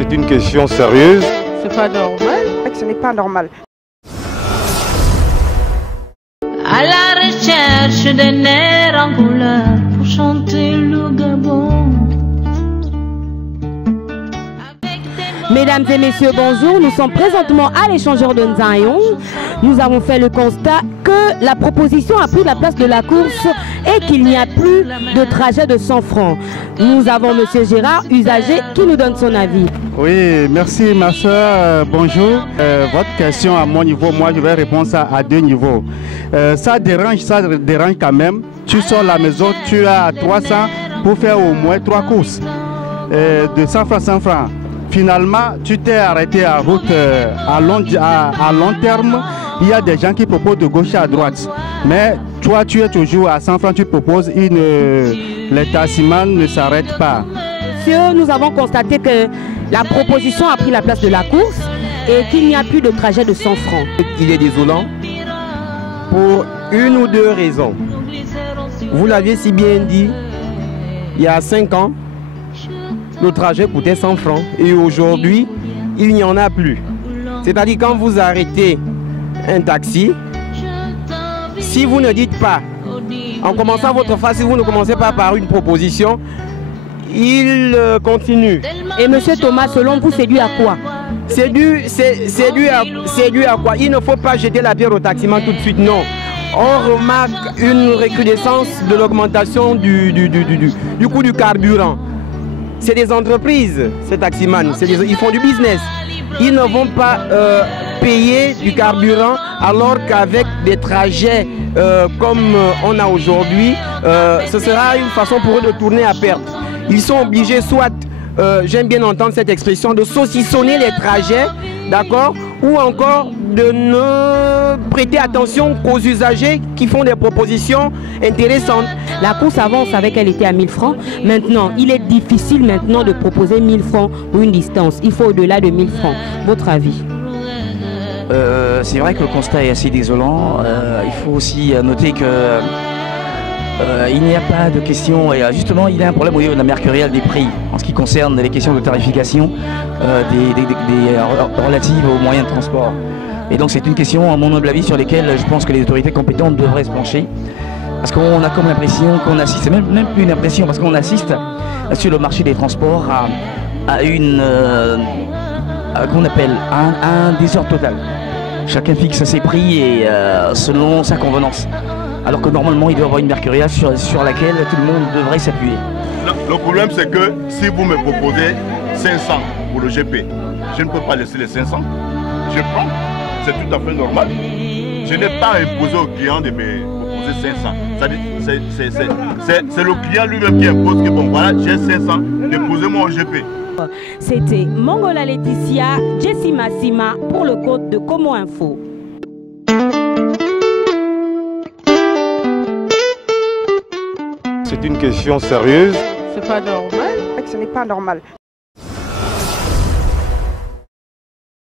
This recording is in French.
C'est une question sérieuse. C'est pas normal. Ce n'est pas normal. À la recherche des nerfs en couleur pour chanter le Gabon. Mesdames et messieurs, bonjour. Nous sommes présentement à l'échangeur de Nzayon. Nous avons fait le constat que la proposition a pris la place de la course et qu'il n'y a plus de trajet de 100 francs. Nous avons M. Gérard, usager, qui nous donne son avis. Oui, merci ma soeur. Bonjour. Votre question à mon niveau, moi je vais répondre ça à deux niveaux. Ça dérange quand même. Tu sors de la maison, tu as 300 pour faire au moins 3 courses de 100 francs, 100 francs. Finalement, tu t'es arrêté en route à long terme. Il y a des gens qui proposent de gauche à droite. Mais toi, tu es toujours à 100 francs, tu proposes, les taximans ne s'arrêtent pas. Monsieur, nous avons constaté que la proposition a pris la place de la course et qu'il n'y a plus de trajet de 100 francs. Il est désolant pour une ou deux raisons. Vous l'aviez si bien dit, il y a 5 ans, le trajet coûtait 100 francs et aujourd'hui, il n'y en a plus. C'est-à-dire quand vous arrêtez un taxi, si vous ne dites pas, en commençant votre phrase, si vous ne commencez pas par une proposition, il continue. Et monsieur Thomas, selon vous, c'est dû à quoi? C'est dû à quoi? Il ne faut pas jeter la pierre au taximan tout de suite, non. On remarque une recrudescence de l'augmentation du coût du carburant. C'est des entreprises, ces taximans, ils font du business. Ils ne vont pas payer du carburant alors qu'avec des trajets comme on a aujourd'hui, ce sera une façon pour eux de tourner à perte. Ils sont obligés soit, j'aime bien entendre cette expression, de saucissonner les trajets, d'accord, ou encore de ne prêter attention qu'aux usagers qui font des propositions intéressantes. La course avant, on savait qu'elle était à 1000 francs. Maintenant, il est difficile maintenant de proposer 1000 francs pour une distance. Il faut au-delà de 1000 francs. Votre avis? C'est vrai que le constat est assez désolant. Il faut aussi noter que il n'y a pas de question, et justement il y a un problème au niveau de la mercuriale des prix en ce qui concerne les questions de tarification relatives aux moyens de transport. Et donc c'est une question, à mon humble avis, sur lesquelles je pense que les autorités compétentes devraient se pencher. Parce qu'on a comme l'impression qu'on assiste, c'est même plus une impression, parce qu'on assiste sur le marché des transports à une qu'on appelle un désordre total. Chacun fixe ses prix et selon sa convenance. Alors que normalement il doit y avoir une mercuriale sur laquelle tout le monde devrait s'appuyer. Le problème c'est que si vous me proposez 500 pour le GP, je ne peux pas laisser les 500. Je prends, c'est tout à fait normal. Je n'ai pas imposé au client de me proposer 500. C'est le client lui-même qui impose que bon voilà, j'ai 500, déposez-moi au GP. C'était Mongola Laetitia, Jessie Massima pour le code de Como Info. C'est une question sérieuse. C'est pas normal. Ce n'est pas normal.